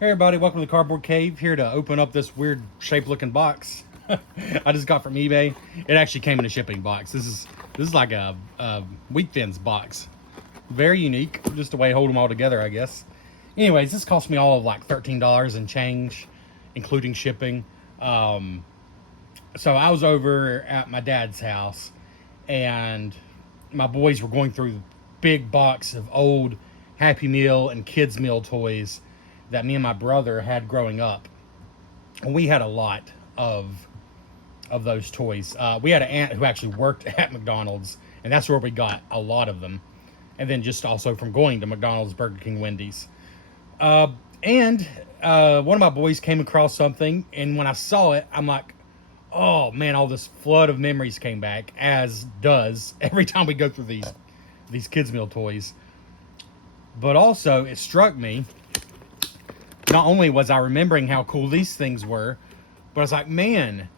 Hey everybody, welcome to the Cardboard Cave. Here to open up this weird shaped looking box I just got from eBay. It actually came in a shipping box. This is like a Wheat Thins box. Very unique, just a way to hold them all together, I guess. Anyways, this cost me all of like $13 and change, including shipping. So I was over at my dad's house, and my boys were going through a big box of old Happy Meal and Kids Meal toys that me and my brother had growing up. And we had a lot of those toys. We had an aunt who actually worked at McDonald's, and that's where we got a lot of them. And then just also from going to McDonald's, Burger King, Wendy's. And one of my boys came across something, and when I saw it, I'm like, oh man, all this flood of memories came back, as does every time we go through these kids meal toys. But also it struck me, not only was I remembering how cool these things were, but I was like, man,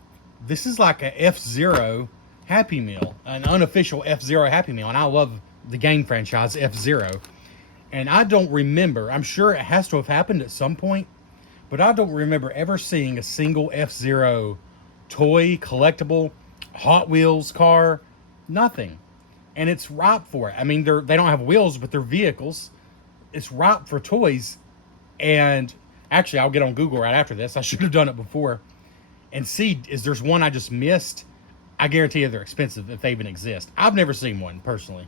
this is like a F-Zero Happy Meal, an unofficial F-Zero Happy Meal. And I love the game franchise F-Zero. And I don't remember, I'm sure it has to have happened at some point, but I don't remember ever seeing a single F-Zero toy, collectible, Hot Wheels car, nothing. And it's ripe for it. I mean, they don't have wheels, but they're vehicles. It's ripe for toys. And actually, I'll get on Google right after this. I should have done it before. And see, is there's one I just missed? I guarantee you they're expensive if they even exist. I've never seen one, personally.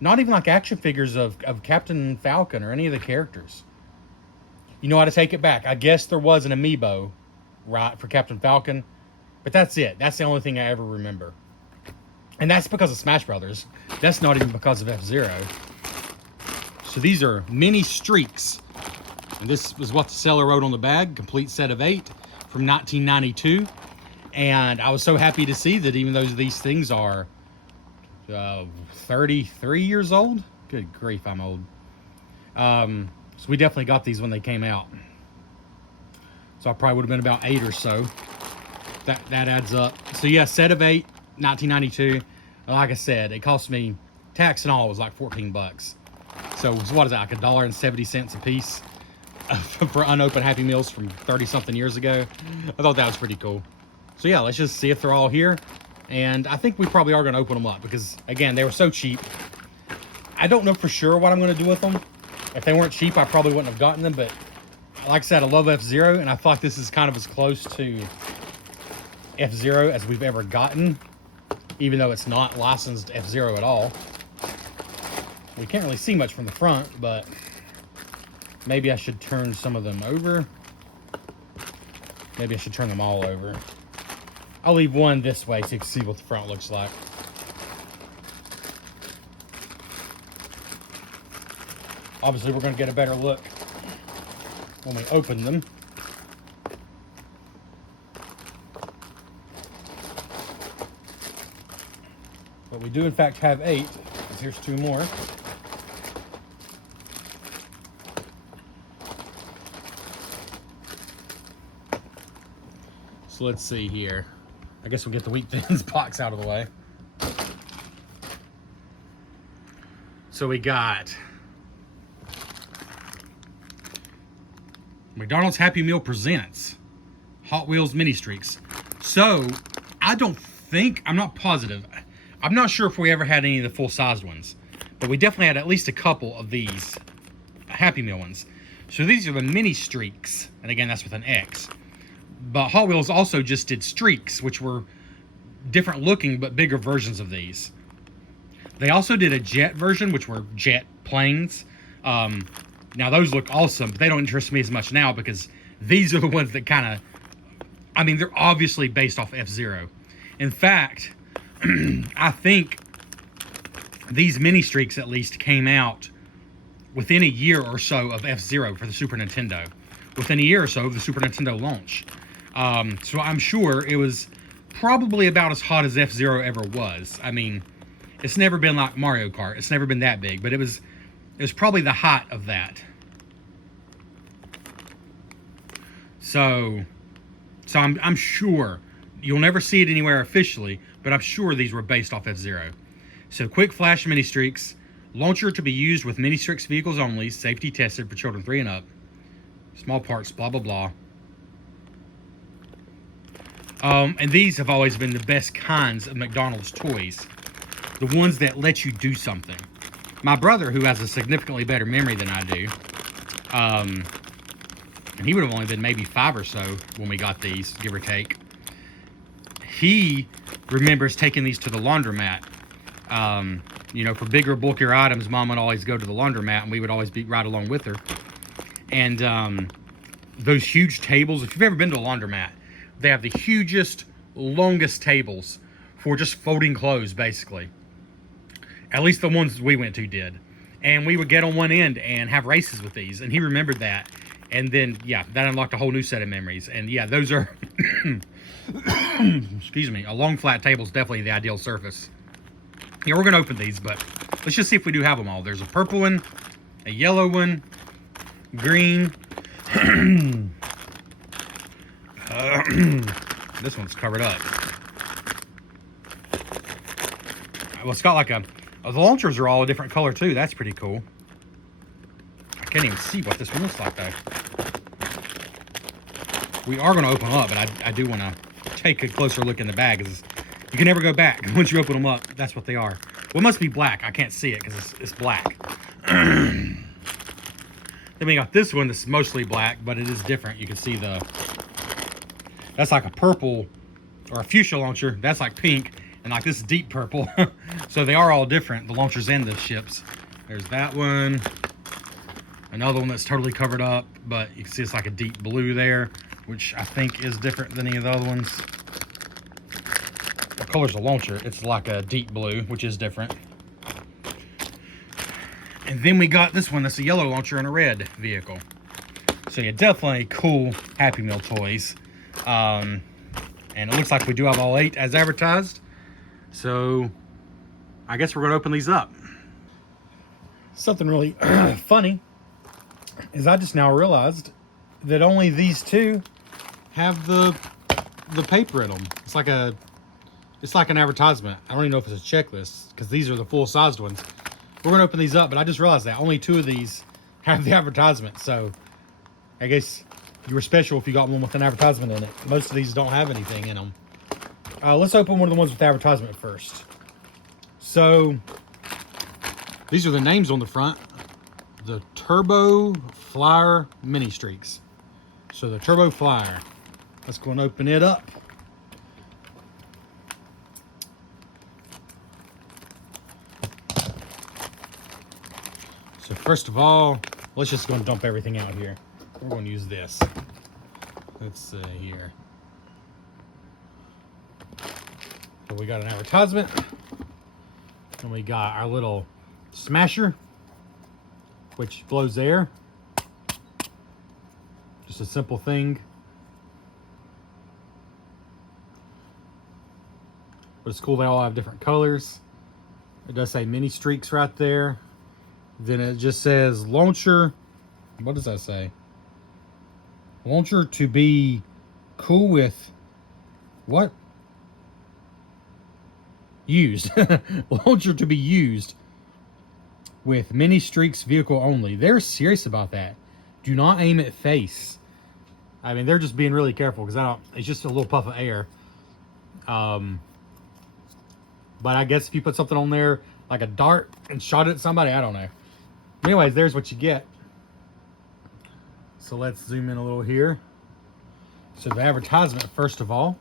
Not even like action figures of Captain Falcon or any of the characters. You know how to take it back. I guess there was an amiibo, right, for Captain Falcon. But that's it. That's the only thing I ever remember. And that's because of Smash Brothers. That's not even because of F-Zero. So these are Mini Streex. And this was what the seller wrote on the bag. Complete set of 8 from 1992. And I was so happy to see that even though these things are 33 years old. Good grief, I'm old. So we definitely got these when they came out. So I probably would have been about 8 or so. That adds up. So yeah, set of 8, 1992. Like I said, it cost me, tax and all, was like 14 bucks. So what is that, like $1.70 a piece for unopened Happy Meals from 30-something years ago? I thought that was pretty cool. So yeah, let's just see if they're all here. And I think we probably are going to open them up because, again, they were so cheap. I don't know for sure what I'm going to do with them. If they weren't cheap, I probably wouldn't have gotten them. But like I said, I love F-Zero, and I thought this is kind of as close to F-Zero as we've ever gotten, even though it's not licensed F-Zero at all. We can't really see much from the front, but maybe I should turn some of them over. Maybe I should turn them all over. I'll leave one this way so you can see what the front looks like. Obviously, we're going to get a better look when we open them. But we do, in fact, have 8. Because here's 2 more. So let's see here. I guess we'll get the Wheat Thins box out of the way. So we got McDonald's Happy Meal presents Hot Wheels Mini Streex. So I don't think, I'm not positive. I'm not sure if we ever had any of the full-sized ones, but we definitely had at least a couple of these Happy Meal ones. So these are the Mini Streex, and again, that's with an X. But Hot Wheels also just did Streaks, which were different looking but bigger versions of these. They also did a jet version, which were jet planes. Now those look awesome, but they don't interest me as much now because these are the ones that kind of, I mean, they're obviously based off F-Zero. In fact, I think these Mini Streex at least came out within a year or so of F-Zero for the Super Nintendo. Within a year or so of the Super Nintendo launch. So I'm sure it was probably about as hot as F-Zero ever was. I mean, it's never been like Mario Kart. It's never been that big, but it was probably the height of that. So I'm sure you'll never see it anywhere officially, but I'm sure these were based off F-Zero. So quick flash Mini Streex, launcher to be used with Mini Streex vehicles only, safety tested for children 3 and up. Small parts, blah, blah, blah. And these have always been the best kinds of McDonald's toys. The ones that let you do something. My brother, who has a significantly better memory than I do, and he would have only been maybe 5 or so when we got these, give or take. He remembers taking these to the laundromat. You know, for bigger, bulkier items, Mom would always go to the laundromat, and we would always be right along with her. And those huge tables, if you've ever been to a laundromat, they have the hugest, longest tables for just folding clothes, basically. At least the ones we went to did. And we would get on one end and have races with these. And he remembered that. And then, yeah, that unlocked a whole new set of memories. And yeah, those are, excuse me, a long flat table is definitely the ideal surface. Yeah, we're going to open these, but let's just see if we do have them all. There's a purple one, a yellow one, green. This one's covered up. Well, it's got like a... the launchers are all a different color too. That's pretty cool. I can't even see what this one looks like though. We are going to open them up, but I do want to take a closer look in the bag, because you can never go back. Once you open them up, that's what they are. Well, it must be black. I can't see it because it's black. Then we got this one that's mostly black, but it is different. You can see that's like a purple or a fuchsia launcher. That's like pink, and like this deep purple. So they are all different, the launchers and the ships. There's that one. Another one that's totally covered up, but you can see it's like a deep blue there, which I think is different than any of the other ones. What color's the launcher? It's like a deep blue, which is different. And then we got this one that's a yellow launcher and a red vehicle. So yeah, definitely cool Happy Meal toys. And it looks like we do have all 8 as advertised. So I guess we're going to open these up. Something really funny is I just now realized that only these 2 have the paper in them. It's like an advertisement. I don't even know if it's a checklist, because these are the full-sized ones. We're going to open these up, but I just realized that only 2 of these have the advertisement. So I guess you were special if you got one with an advertisement in it. Most of these don't have anything in them. Let's open one of the ones with the advertisement first. So these are the names on the front. The Turbo Flyer Mini Streex. So the Turbo Flyer. Let's go and open it up. So first of all, let's just go and dump everything out here. We're going to use this. Let's see here. So we got an advertisement. And we got our little smasher, which blows air. Just a simple thing. But it's cool they all have different colors. It does say Mini Streex right there. Then it just says launcher. What does that say? Launcher to be cool with what? Used. Launcher to be used with Mini Streex vehicle only. They're serious about that. Do not aim at face. I mean, they're just being really careful, because it's just a little puff of air. But I guess if you put something on there like a dart and shot it at somebody, I don't know. Anyways, there's what you get. So let's zoom in a little here. So the advertisement, first of all.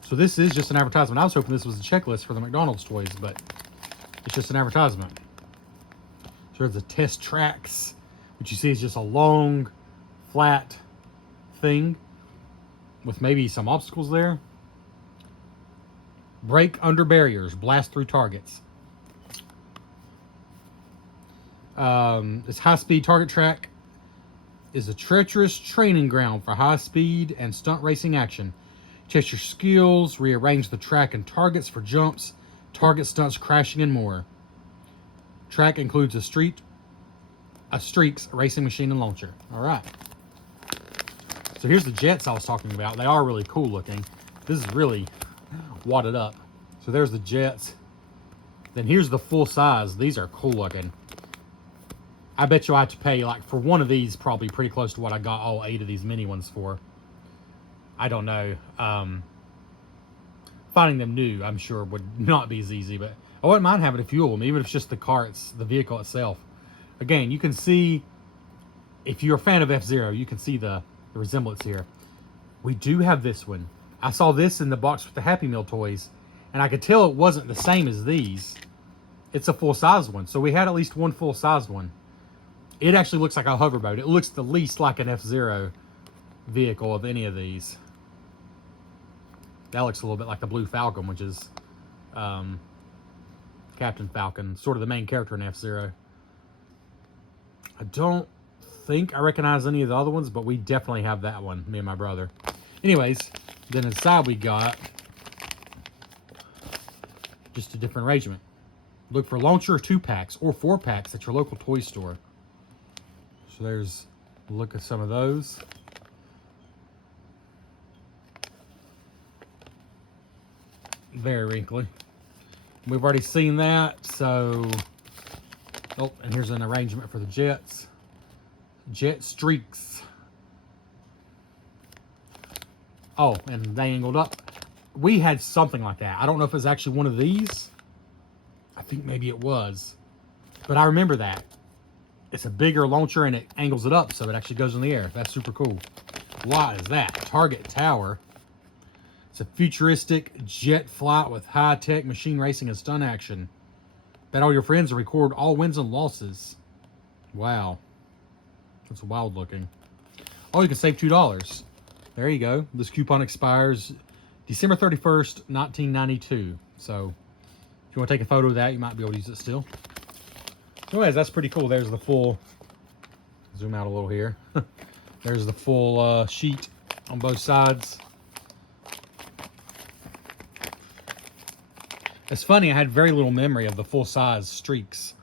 So this is just an advertisement. I was hoping this was a checklist for the McDonald's toys, but it's just an advertisement. So there's the test tracks, which you see is just a long, flat thing with maybe some obstacles there. Brake under barriers, blast through targets. This high-speed target track is a treacherous training ground for high-speed and stunt racing action. Test your skills, rearrange the track and targets for jumps, target stunts, crashing, and more. Track includes a Streex racing machine and launcher. All right. So here's the jets I was talking about. They are really cool looking. This is really wadded up. So there's the jets. Then here's the full size. These are cool looking. I bet you I have to pay, like, for one of these, probably pretty close to what I got all 8 of these mini ones for. I don't know. Finding them new, I'm sure, would not be as easy, but I wouldn't mind having a few of them, even if it's just the vehicle itself. Again, you can see, if you're a fan of F-Zero, you can see the resemblance here. We do have this one. I saw this in the box with the Happy Meal toys, and I could tell it wasn't the same as these. It's a full-size one, so we had at least one full-size one. It actually looks like a hoverboat. It looks the least like an F-Zero vehicle of any of these. That looks a little bit like the Blue Falcon, which is Captain Falcon, sort of the main character in F-Zero. I don't think I recognize any of the other ones, but we definitely have that one, me and my brother. Anyways, then inside we got just a different arrangement. Look for launcher 2-packs or 4-packs at your local toy store. So there's a look at some of those. Very wrinkly. We've already seen that, so... Oh, and here's an arrangement for the Jets. Jet Streaks. Oh, and they angled up. We had something like that. I don't know if it's actually one of these. I think maybe it was. But I remember that. It's a bigger launcher and it angles it up so it actually goes in the air. That's super cool. What is that? Target Tower. It's a futuristic jet flight with high-tech machine racing and stunt action. Bet all your friends and record all wins and losses. Wow. That's wild looking. Oh, you can save $2. There you go. This coupon expires December 31st, 1992. So, if you want to take a photo of that, you might be able to use it still. Anyways, that's pretty cool. There's the full, zoom out a little here. There's the full sheet on both sides. It's funny, I had very little memory of the full-size Streaks,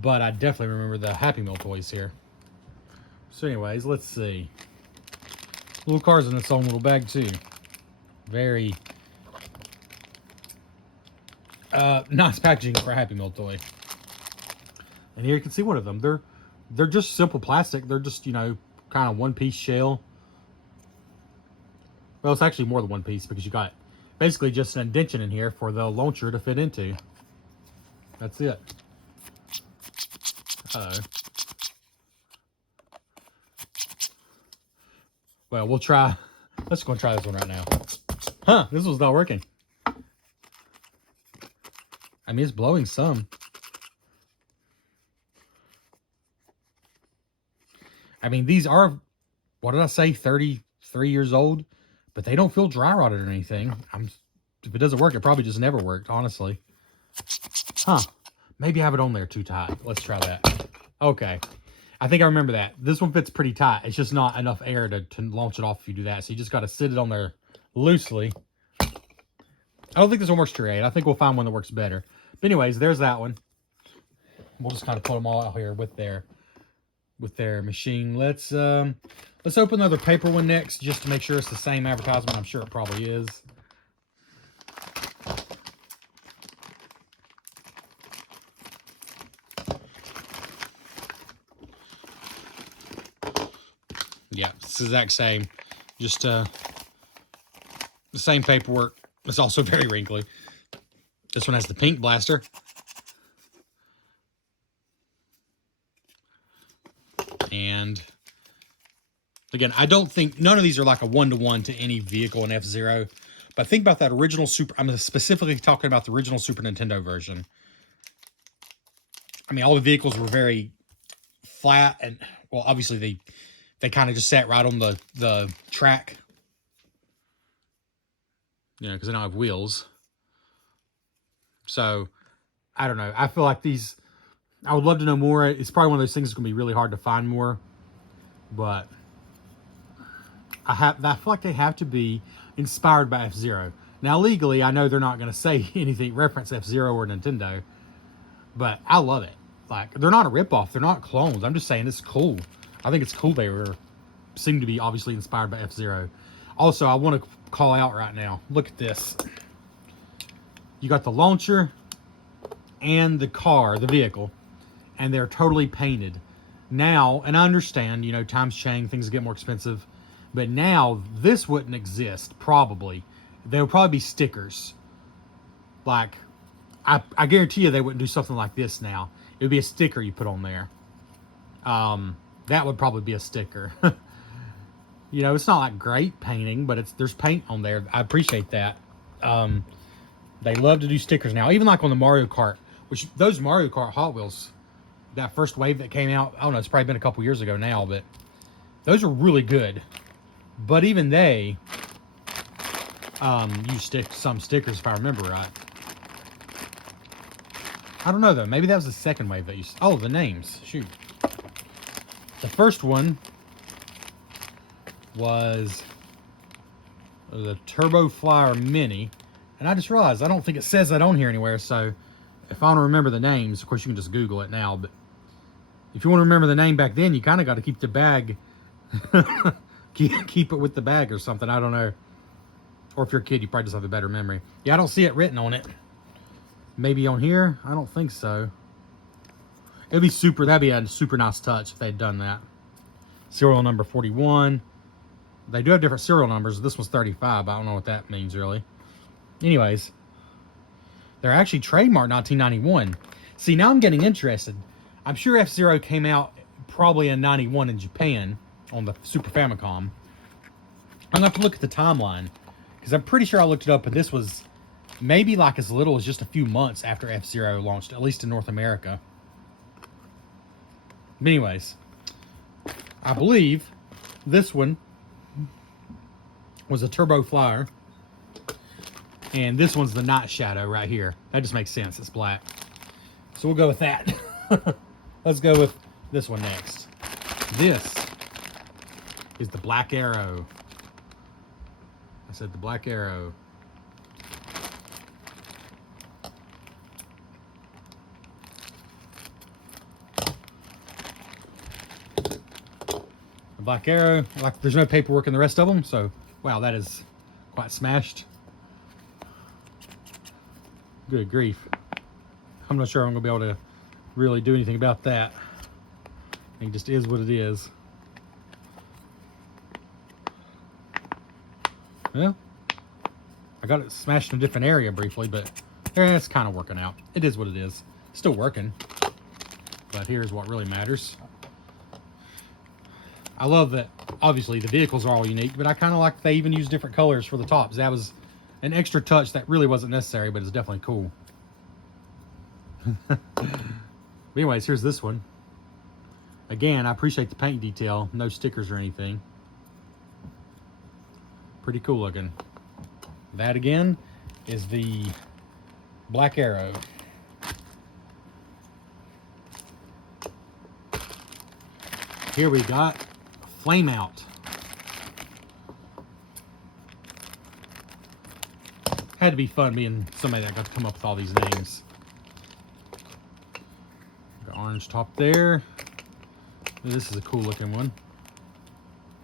but I definitely remember the Happy Meal toys here. So anyways, let's see. Little car's in its own little bag too. Very nice packaging for a Happy Meal toy. And here you can see one of them. They're just simple plastic. They're just, you know, kind of one-piece shell. Well, it's actually more than one piece because you got basically just an indentation in here for the launcher to fit into. That's it. Uh-oh. Well, we'll try. Let's go and try this one right now. Huh, this one's not working. I mean, it's blowing some. I mean, these are, what did I say, 33 years old? But they don't feel dry rotted or anything. If it doesn't work, it probably just never worked, honestly. Huh. Maybe I have it on there too tight. Let's try that. Okay. I think I remember that. This one fits pretty tight. It's just not enough air to launch it off if you do that. So you just got to sit it on there loosely. I don't think this one works great. I think we'll find one that works better. But anyways, there's that one. We'll just kind of put them all out here with their machine. Let's open another paper one next just to make sure it's the same advertisement. I'm sure it probably is. Yeah, it's the exact same. Just the same paperwork. It's also very wrinkly. This one has the pink blaster. And again, I don't think, none of these are like a one-to-one to any vehicle in F-Zero. But think about that original I'm specifically talking about the original Super Nintendo version. I mean, all the vehicles were very flat and, well, obviously they kind of just sat right on the track. You know, because they don't have wheels. So, I don't know. I feel like these, I would love to know more. It's probably one of those things that's going to be really hard to find more. But I feel like they have to be inspired by F-Zero. Now, legally, I know they're not going to say anything, reference F-Zero or Nintendo. But I love it. Like, they're not a ripoff. They're not clones. I'm just saying it's cool. I think it's cool they seem to be obviously inspired by F-Zero. Also, I want to call out right now. Look at this. You got the launcher and the car, the vehicle, and they're totally painted. Now, and I understand, you know, times change, things get more expensive, but now this wouldn't exist, probably. There would probably be stickers. Like, I guarantee you they wouldn't do something like this now. It would be a sticker you put on there. That would probably be a sticker. You know, it's not like great painting, but there's paint on there. I appreciate that. They love to do stickers now, even like on the Mario Kart, which those Mario Kart Hot Wheels, that first wave that came out, I don't know, it's probably been a couple years ago now, but those are really good. But even they use some stickers, if I remember right. I don't know though. Maybe that was the second wave that used. Oh, the names. Shoot. The first one was the Turbo Flyer Mini, and I just realized I don't think it says that on here anywhere. So if I want to remember the names, of course you can just Google it now. But if you want to remember the name back then, you kind of got to keep the bag, keep it with the bag or something. I don't know. Or if you're a kid, you probably just have a better memory. Yeah, I don't see it written on it. Maybe on here? I don't think so. It'd be super, that'd be a super nice touch if they'd done that. Serial number 41. They do have different serial numbers. This one's 35. I don't know what that means really. Anyways, they're actually trademarked 1991. See, now I'm getting interested. I'm sure F-Zero came out probably in 91 in Japan on the Super Famicom. I'm gonna have to look at the timeline because I'm pretty sure I looked it up, but this was maybe like as little as just a few months after F-Zero launched, at least in North America. But anyways, I believe this one was a Turbo Flyer, and this one's the Night Shadow right here. That just makes sense. It's black. So we'll go with that. Let's go with this one next. This is the Black Arrow. I said the Black Arrow. Black Arrow, like there's no paperwork in the rest of them, so wow, that is quite smashed. Good grief. I'm not sure I'm gonna be able to really do anything about that. It just is what it is. Well, I got it smashed in a different area briefly, but it's kind of working out. It is what it is. Still working, but here's what really matters. I love that, obviously, the vehicles are all unique, but I kind of like they even use different colors for the tops. That was an extra touch that really wasn't necessary, but it's definitely cool. But anyways, here's this one. Again, I appreciate the paint detail. No stickers or anything. Pretty cool looking. That, again, is the Black Arrow. Here we got Flame Out. Had to be fun being somebody that got to come up with all these names. Got orange top there. This is a cool looking one.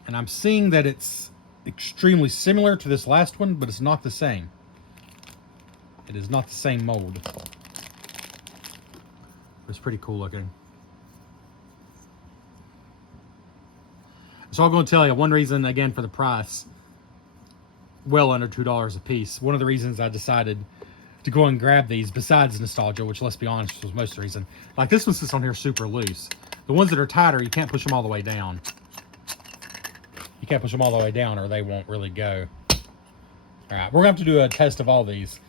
And I'm seeing that it's extremely similar to this last one, but it's not the same. It is not the same mold. It's pretty cool looking. So I'm going to tell you one reason, again, for the price, well under $2 a piece. One of the reasons I decided to go and grab these, besides nostalgia, which, let's be honest, was most of the reason. Like, this one sits on here super loose. The ones that are tighter, you can't push them all the way down. You can't push them all the way down or they won't really go. All right, we're going to have to do a test of all these.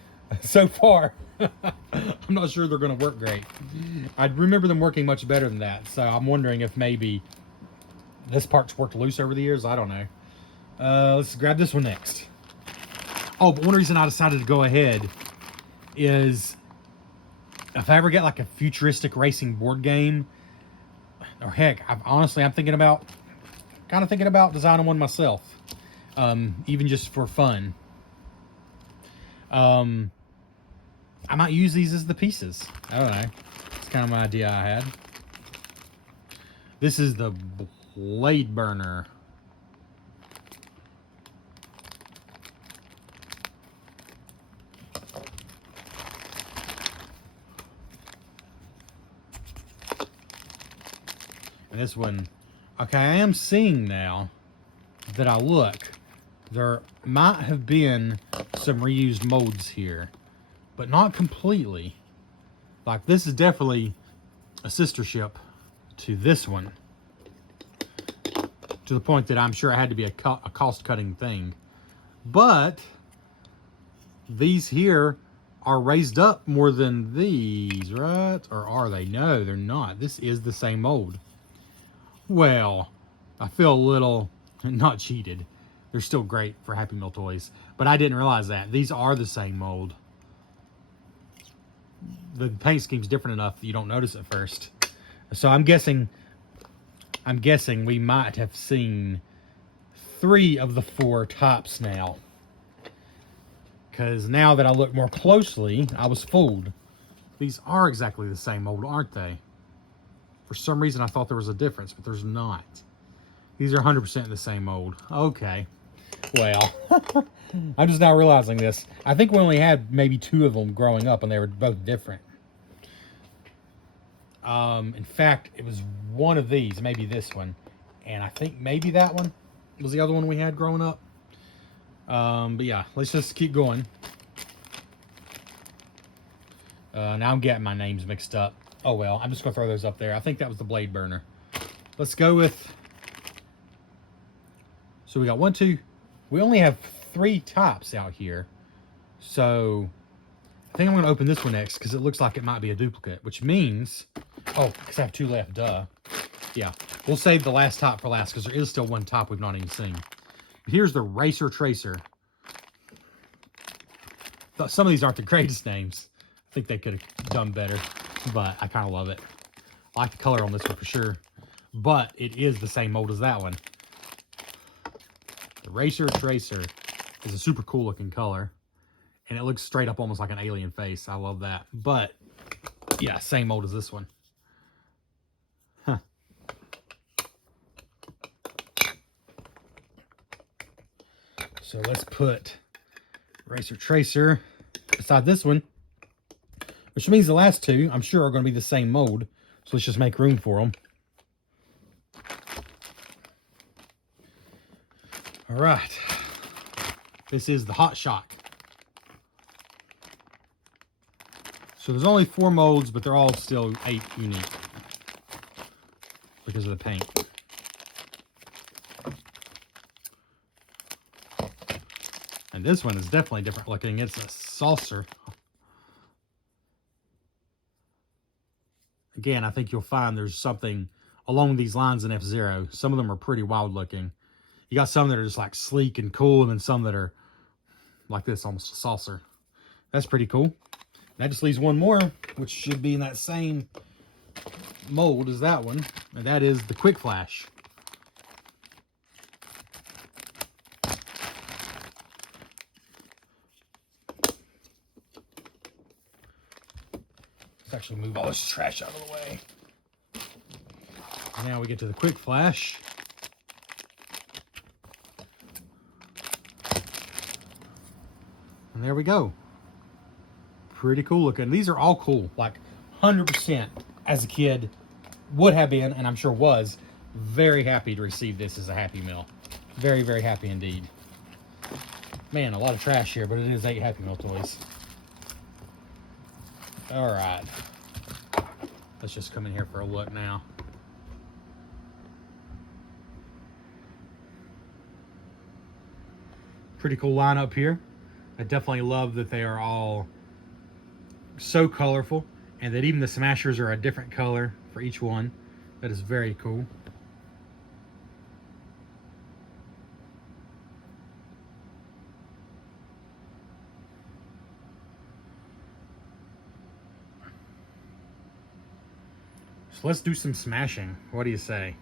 So far, I'm not sure they're going to work great. I remember them working much better than that, so I'm wondering if maybe this part's worked loose over the years. I don't know. Let's grab this one next. Oh, but one reason I decided to go ahead is if I ever get like a futuristic racing board game, or heck, I'm thinking about designing one myself, even just for fun. I might use these as the pieces. I don't know. It's kind of my idea I had. This is the Blade Burner. And this one, okay, I am seeing now that I look, there might have been some reused molds here, but not completely. Like, this is definitely a sister ship to this one, to the point that I'm sure it had to be a cost-cutting thing. But these here are raised up more than these, right? Or are they? No, they're not. This is the same mold. Well, I feel a little not cheated. They're still great for Happy Meal toys, but I didn't realize that. These are the same mold. The paint scheme's different enough that you don't notice at first. So I'm guessing we might have seen 3 of the 4 tops now. Because now that I look more closely, I was fooled. These are exactly the same mold, aren't they? For some reason, I thought there was a difference, but there's not. These are 100% the same mold. Okay. Well, I'm just now realizing this. I think we only had maybe 2 of them growing up, and they were both different. In fact, it was one of these, maybe this one. And I think maybe that one was the other one we had growing up. But yeah, let's just keep going. Now I'm getting my names mixed up. Oh well, I'm just gonna throw those up there. I think that was the blade burner. Let's go with, so we got 1, 2, we only have 3 tops out here. So I think I'm gonna open this one next because it looks like it might be a duplicate, which means, oh, because I have 2 left, duh. Yeah, we'll save the last top for last because there is still 1 top we've not even seen. Here's the Racer Tracer. Some of these aren't the greatest names. I think they could have done better, but I kind of love it. I like the color on this one for sure, but it is the same mold as that one. The Racer Tracer is a super cool looking color, and it looks straight up almost like an alien face. I love that, but yeah, same mold as this one. Huh. So let's put Racer Tracer beside this one, which means the last 2, I'm sure, are going to be the same mold. So let's just make room for them. All right. This is the Hot Shock. So there's only 4 molds, but they're all still 8 unique because of the paint. And this one is definitely different looking. It's a saucer. Again, I think you'll find there's something along these lines in F-Zero. Some of them are pretty wild looking. You got some that are just like sleek and cool, and then some that are like this, almost a saucer. That's pretty cool. That just leaves 1 more, which should be in that same mold as that one, and that is the Quick Flash. Let's actually move all this trash out of the way. Now we get to the Quick Flash. And there we go. Pretty cool looking. These are all cool. Like 100% as a kid would have been, and I'm sure was, very happy to receive this as a Happy Meal. Very, very happy indeed. Man, a lot of trash here, but it is 8 Happy Meal toys. All right. Let's just come in here for a look now. Pretty cool lineup here. I definitely love that they are all so colorful, and that even the smashers are a different color for each one. That is very cool. So let's do some smashing. What do you say?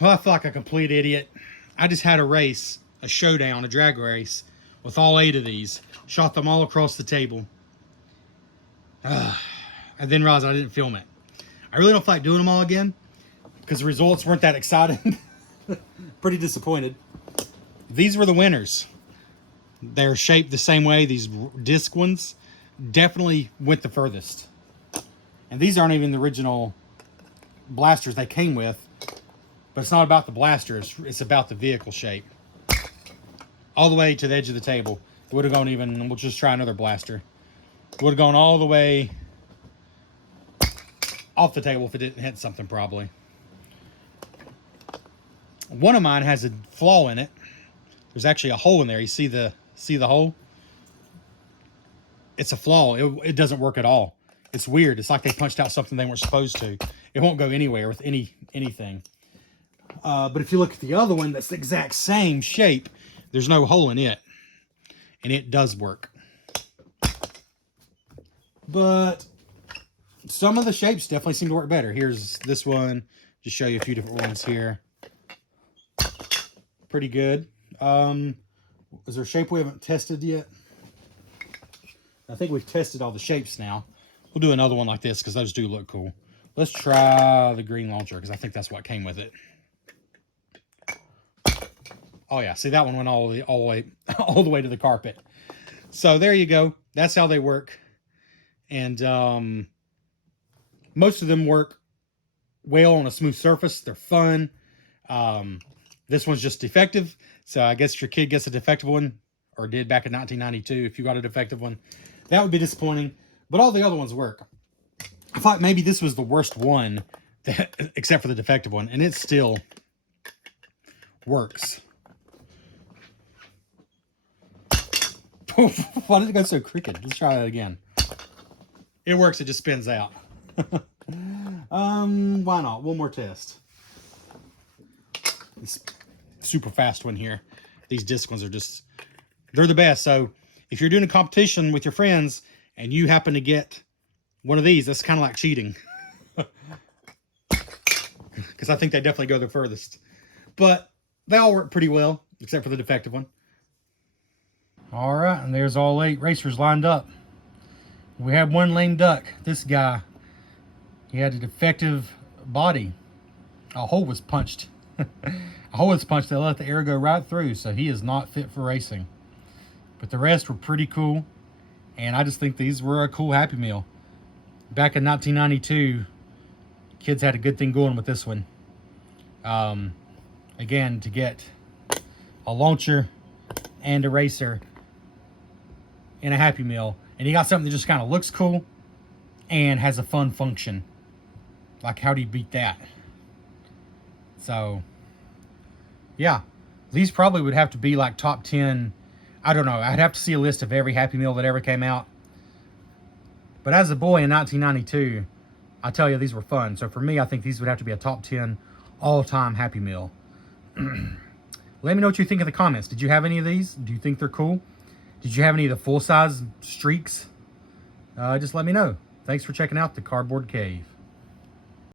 Well, I feel like a complete idiot. I just had a race, a showdown, a drag race with all 8 of these. Shot them all across the table. I then realized I didn't film it. I really don't feel like doing them all again because the results weren't that exciting. Pretty disappointed. These were the winners. They're shaped the same way. These disc ones definitely went the furthest. And these aren't even the original blasters they came with. But it's not about the blasters. It's about the vehicle shape. All the way to the edge of the table. It would have gone even... We'll just try another blaster. Would have gone all the way off the table if it didn't hit something, probably. One of mine has a flaw in it. There's actually a hole in there. You see the hole? It's a flaw. It doesn't work at all. It's weird. It's like they punched out something they weren't supposed to. It won't go anywhere with anything. But if you look at the other one, that's the exact same shape. There's no hole in it. And it does work. But some of the shapes definitely seem to work better. Here's this one. Just show you a few different ones here. Pretty good. Is there a shape we haven't tested yet? I think we've tested all the shapes now. We'll do another one like this because those do look cool. Let's try the green launcher because I think that's what came with it. Oh yeah, see that one went all the way to the carpet. So there you go. That's how they work. And most of them work well on a smooth surface. They're fun. This one's just defective. So I guess your kid gets a defective one, or did back in 1992 if you got a defective one. That would be disappointing. But all the other ones work. I thought maybe this was the worst one, except for the defective one. And it still works. Why did it go so crooked? Let's try that again. It works, it just spins out. Why not? One more test. This super fast one here. These disc ones are just, they're the best. So if you're doing a competition with your friends and you happen to get one of these, that's kind of like cheating. Because I think they definitely go the furthest. But they all work pretty well, except for the defective one. All right, and there's all 8 racers lined up. We had one lame duck. This guy, he had a defective body. A hole was punched. A hole was punched. They let the air go right through, so he is not fit for racing. But the rest were pretty cool, and I just think these were a cool Happy Meal. Back in 1992, kids had a good thing going with this one. Again, to get a launcher and a racer in a Happy Meal, and you got something that just kind of looks cool and has a fun function. Like, how do you beat that? So, yeah. These probably would have to be like top 10. I don't know. I'd have to see a list of every Happy Meal that ever came out. But as a boy in 1992, I tell you, these were fun. So for me, I think these would have to be a top 10 all-time Happy Meal. Let me know what you think in the comments. Did you have any of these? Do you think they're cool? Did you have any of the full-size Streex? Just let me know. Thanks for checking out the Cardboard Cave.